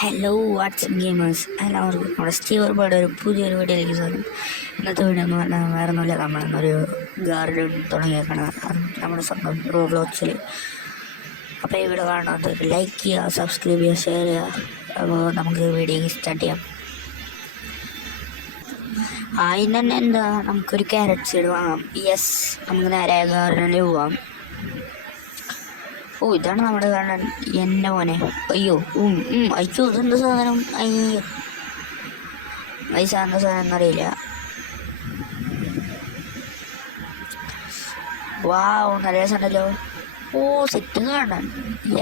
Hello WhatsApp gamers, എല്ലാവർക്കും നമ്മുടെ Steve ഒരുപാട് ഒരു പുതിയൊരു വീഡിയോയിലേക്ക് സ്വാഗതം. ഇന്നത്തെ വീഡിയോ എന്ന് പറഞ്ഞാൽ വേറെ ഒന്നുമില്ല, നമ്മളിന്നൊരു ഗാർഡൻ തുടങ്ങിയേക്കണം നമ്മുടെ സ്വന്തം റോബ്ലോക്സിൽ. അപ്പോൾ ഈ വീഡിയോ കാണുന്നത് ലൈക്ക് ചെയ്യുക, സബ്സ്ക്രൈബ് ചെയ്യുക, ഷെയർ ചെയ്യുക. അപ്പോൾ നമുക്ക് വീഡിയോ സ്റ്റാർട്ട് ചെയ്യാം. ആദ്യം തന്നെ നമുക്കൊരു ക്യാരറ്റ് സീഡ് വാങ്ങാം. യെസ്, നമുക്ക് നേരെ ഗാർഡനിൽ പോവാം. ഓ, ഇതാണ് നമ്മുടെ ഗാർഡൻ. എന്നെ മോനെ, അയ്യോ അയ്യോ, ഇതെന്താ സാധനം? അയ്യോ, പൈസ എന്താ സാധനം എന്നറിയില്ല. നല്ല രസമുണ്ടല്ലോ. ഓ, സെറ്റ് ഗാർഡൻ.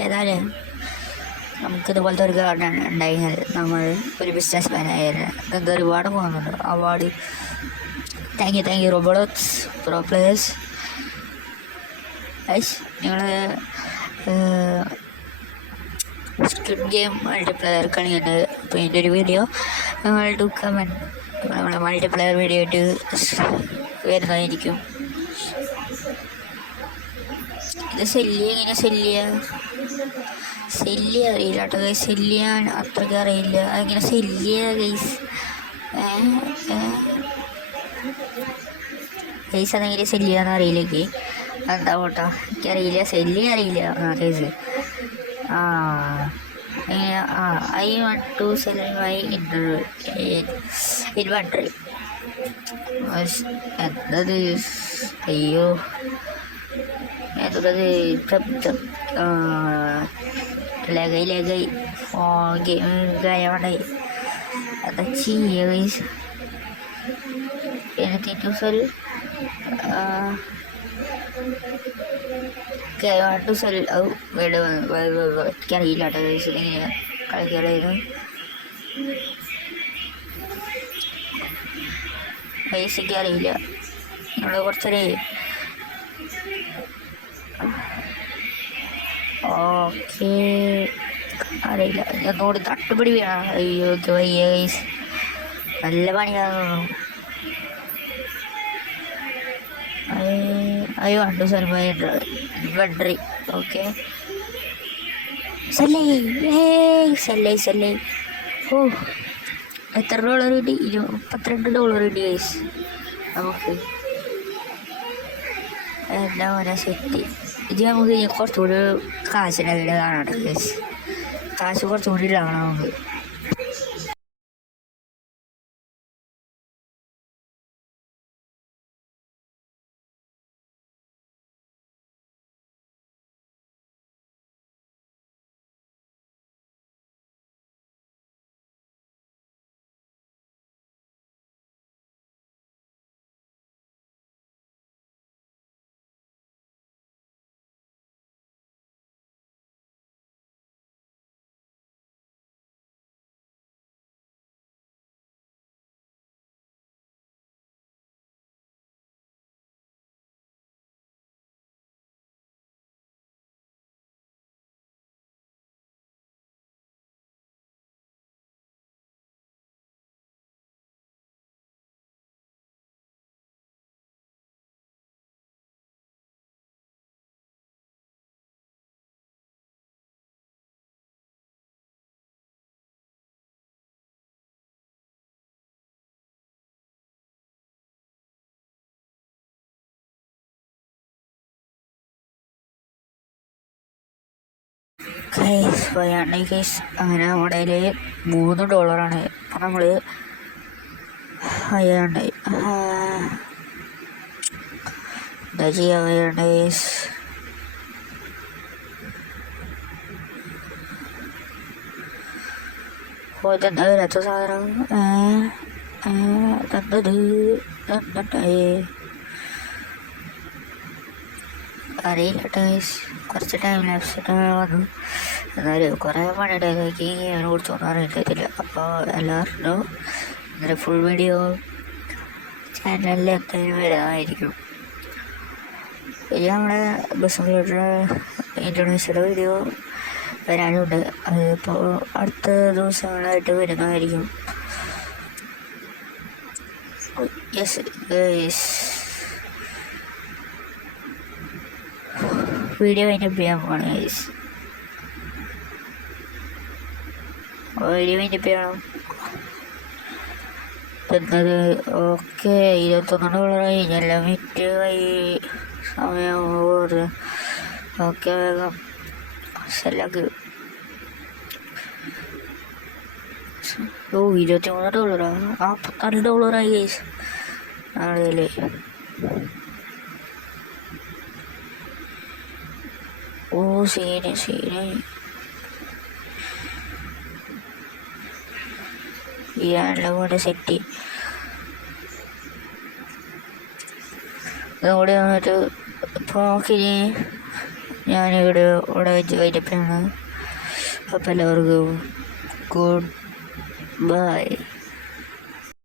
ഏതായാലും നമുക്കിതുപോലത്തെ ഒരു ഗാർഡൻ ഉണ്ടായിരുന്നത് നമ്മൾ ഒരു ബിസിനസ് മാൻ ആയിരുന്നു. ഇതെന്താ ഒരുപാട് പോകുന്നുണ്ട് award. Thank you robots pro players. നിങ്ങൾ സ്ക്രിപ്റ്റ് ഗെയിം മൾട്ടിപ്ലെയർ കളിയുണ്ട്. അപ്പോൾ ഇതിൻ്റെ ഒരു വീഡിയോ നമ്മൾ കമൻറ്റ് നമ്മളെ മൾട്ടിപ്ലെയർ വീഡിയോ ആയിട്ട് വരുന്നതായിരിക്കും. ഇത് എങ്ങനെ സെല്ല് അറിയില്ല കേട്ടോ ഗൈസ്. സെല്ല് ചെയ്യാൻ അത്രയ്ക്ക് അറിയില്ല. അതെങ്ങനെ സെല്ല് ഗൈസ്? ഗൈസ് അതെങ്ങനെ സെല്ല് ചെയ്യാന്ന് അറിയില്ലെങ്കിൽ എന്താ പോട്ടോ, എനിക്കറിയില്ല, സെല്ല് അറിയില്ല guys. I want to sell my inventory. എന്തത്? അയ്യോ, എന്തത്? ലഗൈ ഗായവണ്ടായി. എന്താ ചെയ്യുക guys? anything to sell? Okay, I want to sell. Oh, wait, എനിക്കറിയില്ല കേട്ടോ ഗൈസ്, ഇങ്ങനെ കളിക്കാനായിരുന്നു. ബേസിക്ക് അറിയില്ല. നമ്മൾ കുറച്ചൊരു ഓക്കെ അറിയില്ല. ഒന്നുകൂടി തട്ടുപിടി വേണം. അയ്യോ വയ്യ ഗൈസ്, നല്ല പണിയാണെന്ന് തോന്നുന്നു. I want to sell my inventory. Okay. സെല്ലേ. ഓ, എത്ര ഡോളർ കിട്ടി? $32 കിട്ടി ഗൈസ് നമുക്ക്. എന്താ പറയാ, സെറ്റ്. ഇത് നമുക്ക് കുറച്ചുകൂടി കാശിൻ്റെ വീട് കാണാം ഗൈസ്. കാശ് കുറച്ചുകൂടി ഇടാണ് നമുക്ക്. ഗൈസ് പറയാണ്ട് ഗൈസ്, അങ്ങനെ നമ്മുടെ കയ്യിൽ $3. അപ്പം നമ്മൾ അയ്യാണ്ട് എന്താ ചെയ്യാൻ കഴിയണ്ട ഗൈസ്? ഇതെന്താ വരാത്ത സാധനം? അറിയില്ല ഗൈസ്. കുറച്ച് ടൈം ലാപ്സ് വന്നു, എന്നാലും കുറേ പണിയുടെ ഞാൻ കുറിച്ചൊന്നും അറിയില്ല. അപ്പോൾ എല്ലാവരും ഇന്നലെ ഫുൾ വീഡിയോ ചാനലിൽ എന്തായാലും വരുന്നതായിരിക്കും. ഇനി നമ്മുടെ ബിസിനസ്സിലുള്ള ഇൻഡോനേഷ്യയുടെ വീഡിയോ വരാനുണ്ട്. അതിപ്പോൾ അടുത്ത ദിവസങ്ങളായിട്ട് വരുന്നതായിരിക്കും. യെസ് ഗൈസ്, വീഡിയോ അതിൻ്റെ ചെയ്യാൻ പോകണം ഗൈസ്. വീഡിയോ വൈൻഡപ്പ് ചെയ്യണം. എന്നത് ഓക്കെ. $21 എല്ലാം വിറ്റ് സമയം ഓക്കെ. വേഗം സെല്ലാക്ക്. $23. $44 ഗൈസ് ആളുകള്. സീന് നല്ല കൂടെ സെറ്റ് അതുകൂടെ വന്നിട്ട് പോക്കിന് ഞാനിവിടെ വെച്ച് വൈകിട്ടാണ്. അപ്പം എല്ലാവർക്കും ഗുഡ് ബൈ.